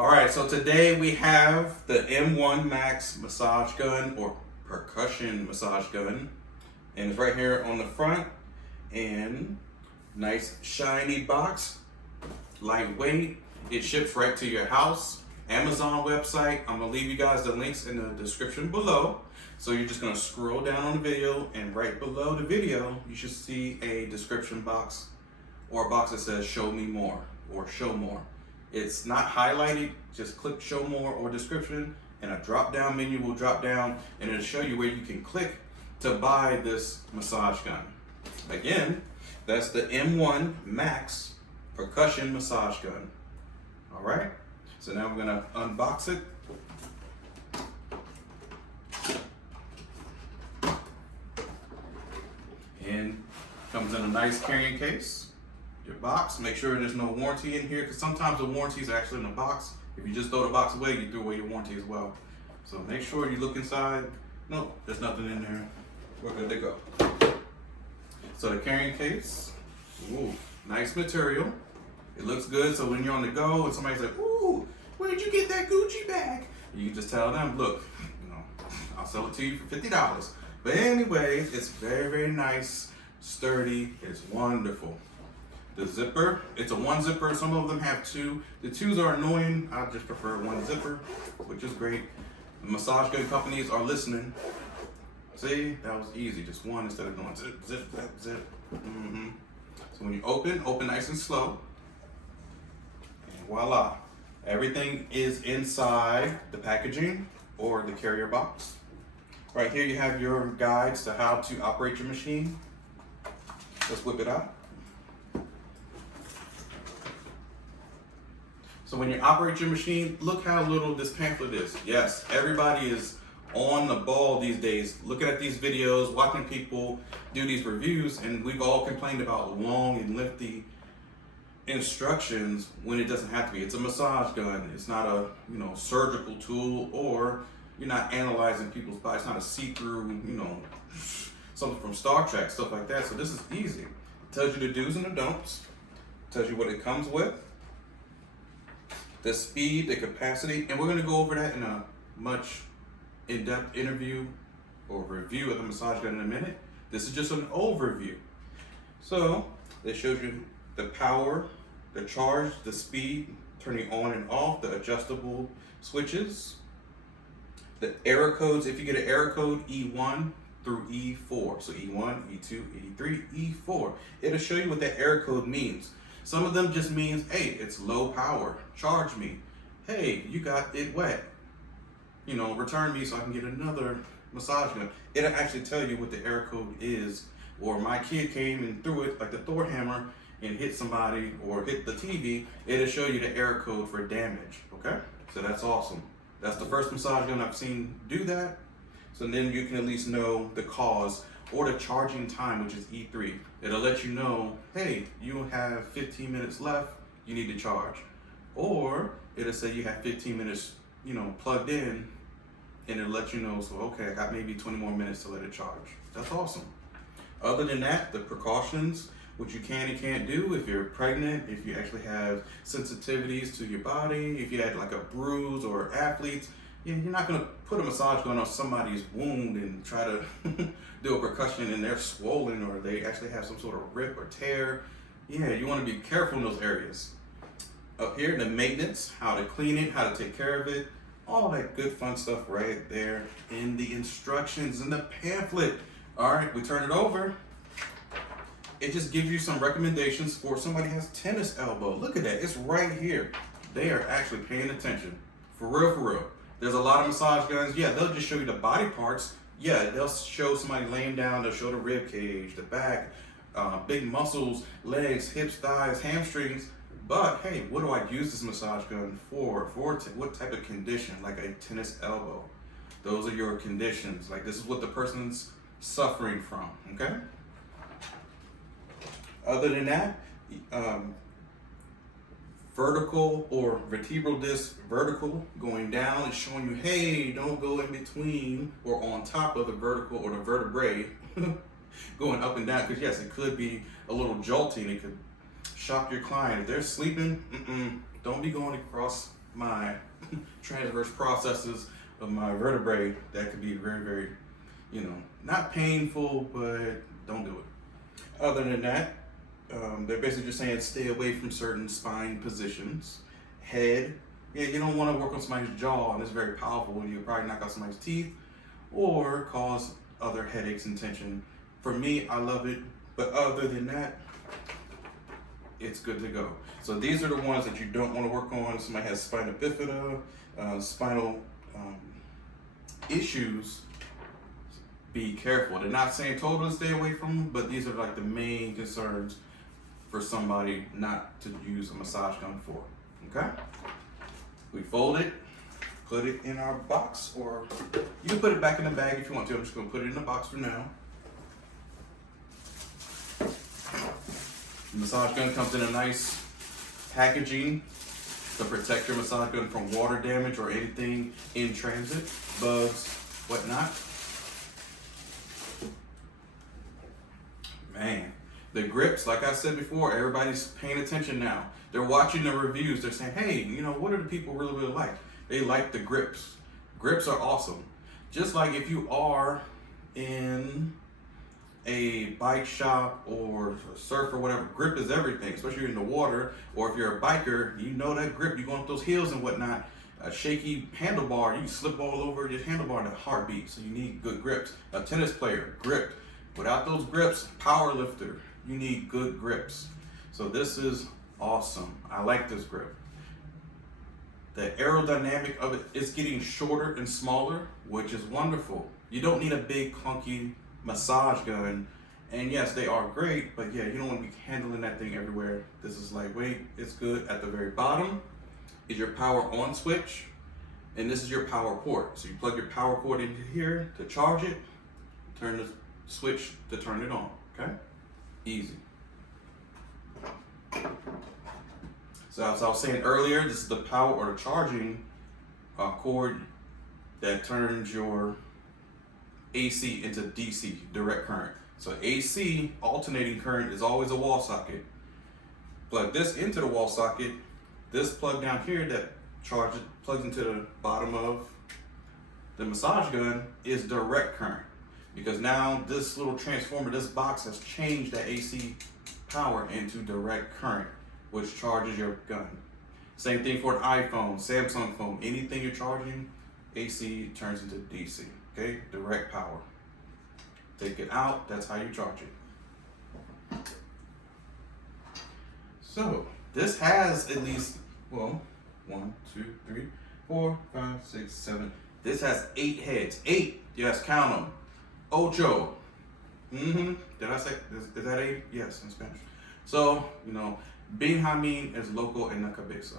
All right, so today we have the M1 Max massage gun or percussion massage gun, and it's right here on the front. And nice shiny box, lightweight. It ships right to your house. Amazon website. I'm gonna leave you guys the links in the description below. So you're just gonna scroll down on the video, and right below the video, you should see a description box or a box that says "Show me more" or "Show more." It's not highlighted. Just click "Show more" or description, and a drop-down menu will drop down, and it'll show you where you can click to buy this massage gun. Again, that's the M1 Max percussion massage gun. All right. So now we're gonna unbox it. And comes in a nice carrying case. Your box, make sure there's no warranty in here, because sometimes the warranty is actually in the box. If you just throw the box away, you throw away your warranty as well. So make sure you look inside. Nope, there's nothing in there. We're good to go. So the carrying case, ooh, nice material. It looks good, so when you're on the go and somebody's like, ooh, where'd you get that Gucci bag? You can just tell them, look, I'll sell it to you for $50. But anyways, it's very, very nice, sturdy, it's wonderful. The zipper, it's a one zipper. Some of them have two. The twos are annoying. I just prefer one zipper, which is great. The massage gun companies are listening. See, that was easy. Just one instead of going zip, zip, zip, zip. So when you open nice and slow. And voila. Everything is inside the packaging or the carrier box. Right here you have your guides to how to operate your machine. Let's whip it out. So when you operate your machine, look how little this pamphlet is. Yes, everybody is on the ball these days, looking at these videos, watching people do these reviews, and we've all complained about long and lengthy instructions when it doesn't have to be. It's a massage gun. It's not a surgical tool, or you're not analyzing people's bodies. It's not a see-through, something from Star Trek, stuff like that. So this is easy. It tells you the do's and the don'ts. It tells you what it comes with, the speed, the capacity, and we're going to go over that in a much in-depth interview or review of the massage gun in a minute. This is just an overview. So it shows you the power, the charge, the speed, turning on and off, the adjustable switches, the error codes. If you get an error code, E1 through E4, so E1, E2, E3, E4, it'll show you what that error code means. Some of them just means, hey, it's low power, charge me. Hey, you got it wet, return me so I can get another massage gun. It'll actually tell you what the error code is. Or my kid came and threw it like the Thor hammer and hit somebody or hit the TV, it'll show you the error code for damage, okay? So that's awesome. That's the first massage gun I've seen do that. So then you can at least know the cause or the charging time, which is E3. It'll let you know, hey, you have 15 minutes left, you need to charge. Or it'll say you have 15 minutes, plugged in, and it'll let you know, so okay, I got maybe 20 more minutes to let it charge. That's awesome. Other than that, the precautions, what you can and can't do if you're pregnant, if you actually have sensitivities to your body, if you had like a bruise or athletes, you're not gonna put a massage gun on somebody's wound and try to do a percussion and they're swollen or they actually have some sort of rip or tear. Yeah, you wanna be careful in those areas. Up here, the maintenance, how to clean it, how to take care of it, all that good fun stuff right there in the instructions in the pamphlet. All right, we turn it over. It just gives you some recommendations for somebody who has tennis elbow. Look at that, it's right here. They are actually paying attention. For real, for real. There's a lot of massage guns. Yeah, they'll just show you the body parts. Yeah, they'll show somebody laying down. They'll show the rib cage, the back, big muscles, legs, hips, thighs, hamstrings. But hey, what do I use this massage gun for? What type of condition? Like a tennis elbow. Those are your conditions. Like this is what the person's suffering from, okay? Other than that, vertical or vertebral disc vertical going down is showing you, hey, don't go in between or on top of the vertical or the vertebrae going up and down, because yes, it could be a little jolting. It could shock your client. If they're sleeping, don't be going across my transverse processes of my vertebrae, that could be very, very, you know, not painful, but don't do it. Other than that, they're basically just saying stay away from certain spine positions. Head, yeah, you don't want to work on somebody's jaw, and it's very powerful when you probably knock out somebody's teeth or cause other headaches and tension. For me, I love it, but other than that, it's good to go. So these are the ones that you don't want to work on. If somebody has spina bifida, spinal issues, be careful. They're not saying totally stay away from them, but these are like the main concerns for somebody not to use a massage gun for, okay? We fold it, put it in our box, or you can put it back in the bag if you want to. I'm just gonna put it in the box for now. The massage gun comes in a nice packaging to protect your massage gun from water damage or anything in transit, bugs, whatnot. Man, the grips, like I said before, everybody's paying attention now. They're watching the reviews. They're saying, hey, you know, what do the people really, really like? They like the grips. Grips are awesome. Just like if you are in a bike shop or a surf or whatever, grip is everything, especially in the water, or if you're a biker, you know that grip, you go up those hills and whatnot, a shaky handlebar, you slip all over your handlebar in a heartbeat, so you need good grips. A tennis player, grip. Without those grips, power lifter, you need good grips. So this is awesome. I like this grip. The aerodynamic of it is getting shorter and smaller, which is wonderful. You don't need a big clunky massage gun, and yes, they are great, but yeah, you don't want to be handling that thing everywhere. This is lightweight, it's good. At the very bottom is your power on switch, and this is your power port. So you plug your power cord into here to charge it, turn the switch to turn it on, okay? Easy. So as I was saying earlier, this is the power or the charging cord that turns your AC into DC, direct current. So AC, alternating current, is always a wall socket. Plug this into the wall socket. This plug down here that plugs into the bottom of the massage gun is direct current. Because now this little transformer, this box has changed that AC power into direct current, which charges your gun. Same thing for an iPhone, Samsung phone, anything you're charging, AC turns into DC, okay? Direct power. Take it out, that's how you charge it. So, this has at least, well, 1, 2, 3, 4, 5, 6, 7. This has 8 heads. 8, yes, count them. Ocho. Did I say, is that 8? Yes, in Spanish. So, you know, Benjamin is loco en la cabeza.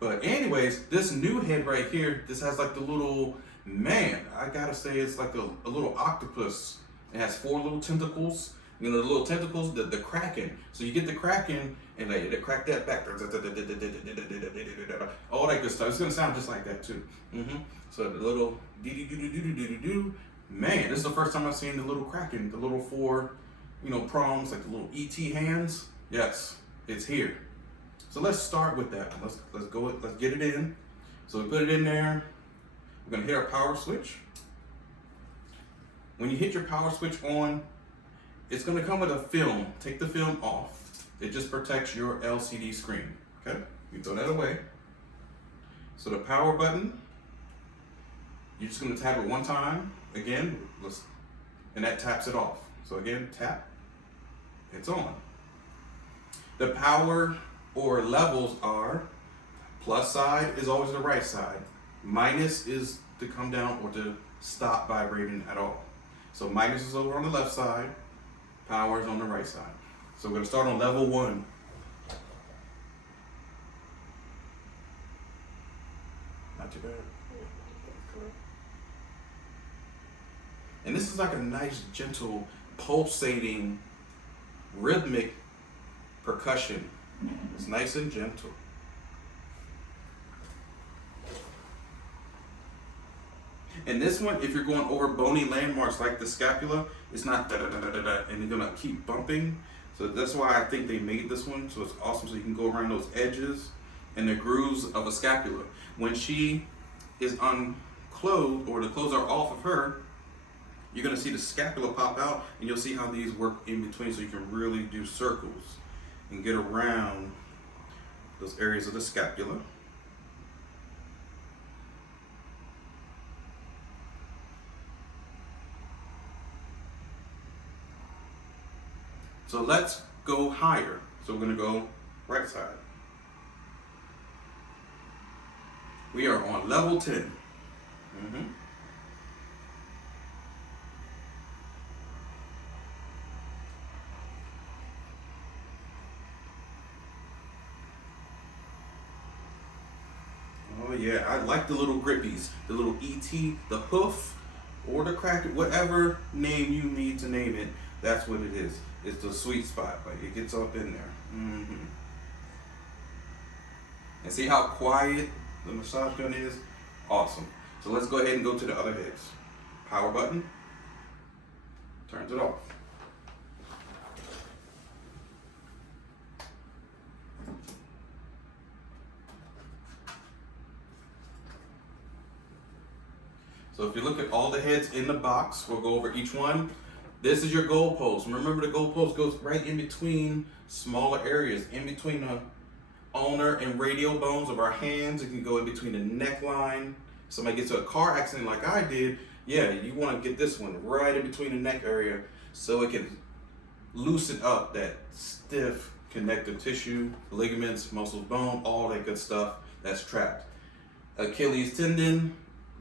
But anyways, this new head right here, this has like the little, man, I gotta say it's like a little octopus. It has 4 little tentacles. You know, the little tentacles, the kraken. So you get the kraken and they crack that back. All that good stuff. It's gonna sound just like that too. So the little man, this is the first time I've seen the little kraken, the little 4, you know, prongs, like the little ET hands. Yes, it's here. So let's start with that. Let's go. Let's get it in. So we put it in there. We're gonna hit our power switch. When you hit your power switch on, it's gonna come with a film. Take the film off. It just protects your LCD screen. Okay, you throw that away. So the power button, you're just gonna tap it one time. Again, and that taps it off. So again, tap. It's on. The power or levels are, plus side is always the right side. Minus is to come down or to stop vibrating at all. So minus is over on the left side, power is on the right side. So we're gonna start on level 1. Not too bad. And this is like a nice, gentle, pulsating, rhythmic percussion. It's nice and gentle. And this one, if you're going over bony landmarks like the scapula, it's not da-da-da-da-da-da, and you're gonna keep bumping. So that's why I think they made this one, so it's awesome, so you can go around those edges. and the grooves of a scapula. When she is unclothed or the clothes are off of her, you're gonna see the scapula pop out, and you'll see how these work in between, so you can really do circles and get around those areas of the scapula. So let's go higher. So we're gonna go right side. We are on level 10. Oh yeah, I like the little grippies, the little ET, the hoof, or the crack, whatever name you need to name it, that's what it is. It's the sweet spot, like it gets up in there. And see how quiet the massage gun is? Awesome. So let's go ahead and go to the other heads. Power button, turns it off. So if you look at all the heads in the box, we'll go over each one. This is your goalpost. Remember, the goalpost goes right in between smaller areas, in between the ulnar and radial bones of our hands. It can go in between the neckline. Somebody gets to a car accident like I did, yeah, you want to get this one right in between the neck area so it can loosen up that stiff connective tissue, ligaments, muscles, bone, all that good stuff that's trapped. Achilles tendon,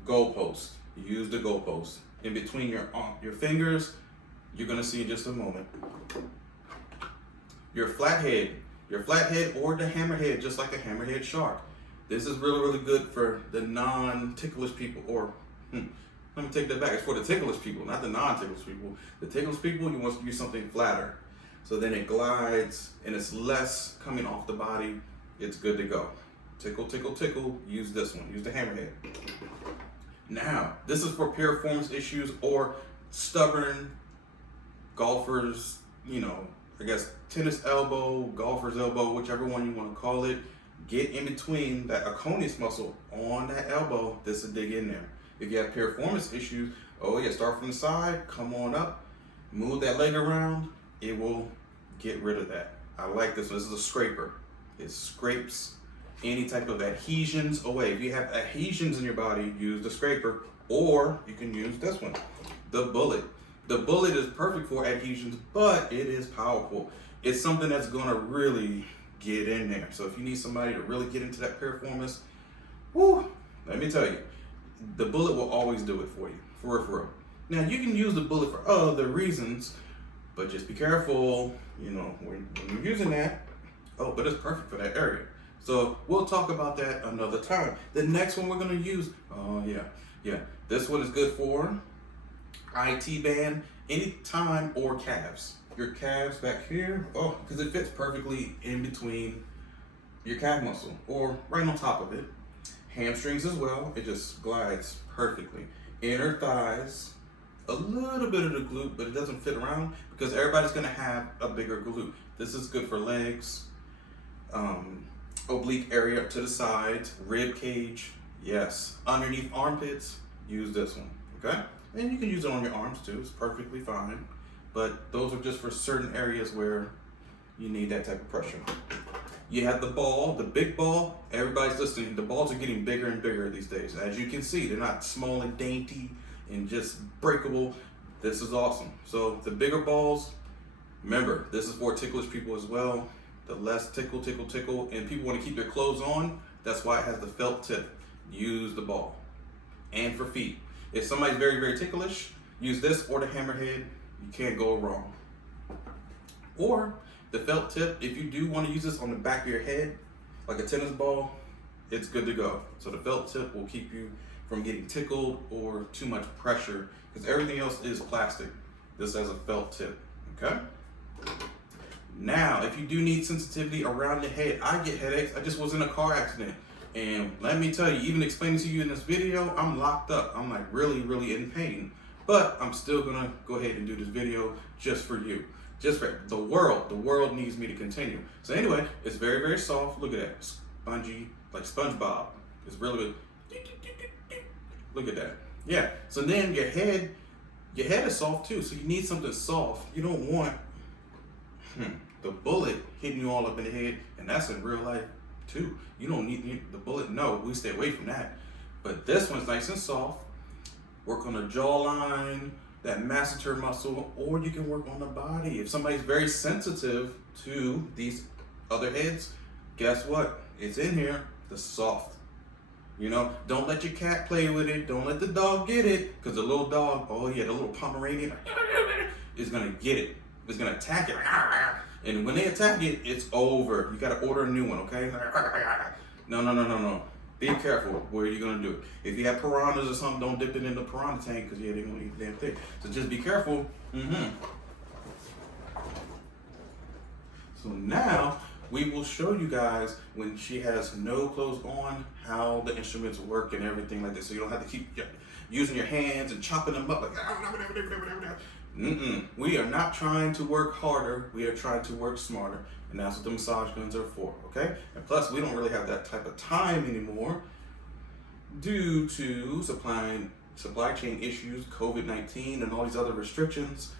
goalpost. Use the goalpost. In between your fingers, you're gonna see in just a moment. Your flathead or the hammerhead, just like a hammerhead shark. This is really, really good for the non-ticklish people, or let me take that back. It's for the ticklish people, not the non-ticklish people. The ticklish people, you want to use something flatter. So then it glides and it's less coming off the body. It's good to go. Tickle, tickle, tickle. Use this one. Use the hammerhead. Now, this is for piriformis issues or stubborn golfers, you know, I guess tennis elbow, golfer's elbow, whichever one you want to call it. Get in between that aconius muscle on that elbow. This will dig in there. If you have piriformis issues, oh yeah, start from the side, come on up, move that leg around. It will get rid of that. I like this one. This is a scraper. It scrapes any type of adhesions away. If you have adhesions in your body, use the scraper, or you can use this one, the bullet. The bullet is perfect for adhesions, but it is powerful. It's something that's gonna really get in there. So if you need somebody to really get into that piriformis, whoo, let me tell you, the bullet will always do it for you, for real. Now you can use the bullet for other reasons, but just be careful, you know, when you're using that. Oh, but it's perfect for that area. So we'll talk about that another time. The next one we're gonna use, oh yeah. This one is good for IT band, anytime, or calves. Your calves back here, oh, because it fits perfectly in between your calf muscle or right on top of it. Hamstrings as well, it just glides perfectly. Inner thighs, a little bit of the glute, but it doesn't fit around because everybody's gonna have a bigger glute. This is good for legs, oblique area to the sides, rib cage, yes. Underneath armpits, use this one, okay? And you can use it on your arms too, it's perfectly fine. But those are just for certain areas where you need that type of pressure. You have the ball, the big ball. Everybody's listening. The balls are getting bigger and bigger these days. As you can see, they're not small and dainty and just breakable. This is awesome. So the bigger balls, remember, this is for ticklish people as well. The less tickle, tickle, tickle, and people want to keep their clothes on. That's why it has the felt tip. Use the ball. And for feet. If somebody's very, very ticklish, use this or the hammerhead. You can't go wrong. Or the felt tip, if you do want to use this on the back of your head, like a tennis ball, it's good to go. So the felt tip will keep you from getting tickled or too much pressure, because everything else is plastic. This has a felt tip, okay? Now, if you do need sensitivity around the head, I get headaches. I just was in a car accident. And let me tell you, even explaining to you in this video, I'm locked up. I'm like really, really in pain. But I'm still gonna go ahead and do this video just for you. Just for the world. The world needs me to continue. So anyway, it's very, very soft. Look at that. spongy, like SpongeBob. It's really good. Look at that. Yeah. So then your head is soft too. So you need something soft. You don't want the bullet hitting you all up in the head, and that's in real life too. You don't need the bullet. No, we stay away from that. But this one's nice and soft. Work on the jawline, that masseter muscle, or you can work on the body. If somebody's very sensitive to these other heads, guess what? It's in here, the soft. You know, don't let your cat play with it. Don't let the dog get it, because the little dog, oh yeah, the little Pomeranian is gonna get it. It's gonna attack it. And when they attack it, it's over. You gotta order a new one, okay? No. Be careful where you're gonna do it. If you have piranhas or something, don't dip it in the piranha tank, because yeah, they're gonna eat the damn thing. So just be careful. So now we will show you guys when she has no clothes on how the instruments work and everything like this. So you don't have to keep using your hands and chopping them up like We are not trying to work harder. We are trying to work smarter. And that's what the massage guns are for, okay? And plus, we don't really have that type of time anymore due to supply chain issues, COVID-19, and all these other restrictions.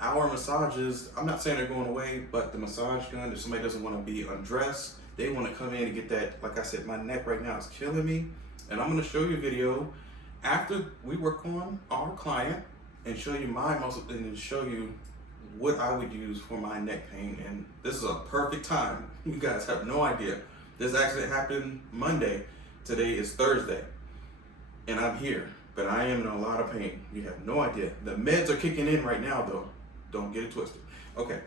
Our massages, I'm not saying they're going away, but the massage gun, if somebody doesn't want to be undressed, they want to come in and get that. Like I said, my neck right now is killing me. And I'm going to show you a video after we work on our client and show you my muscle and then show you what I would use for my neck pain. And this is a perfect time. You guys have no idea. This accident happened Monday. Today is Thursday. And I'm here, but I am in a lot of pain. You have no idea. The meds are kicking in right now though. Don't get it twisted. Okay.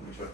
Let me show you.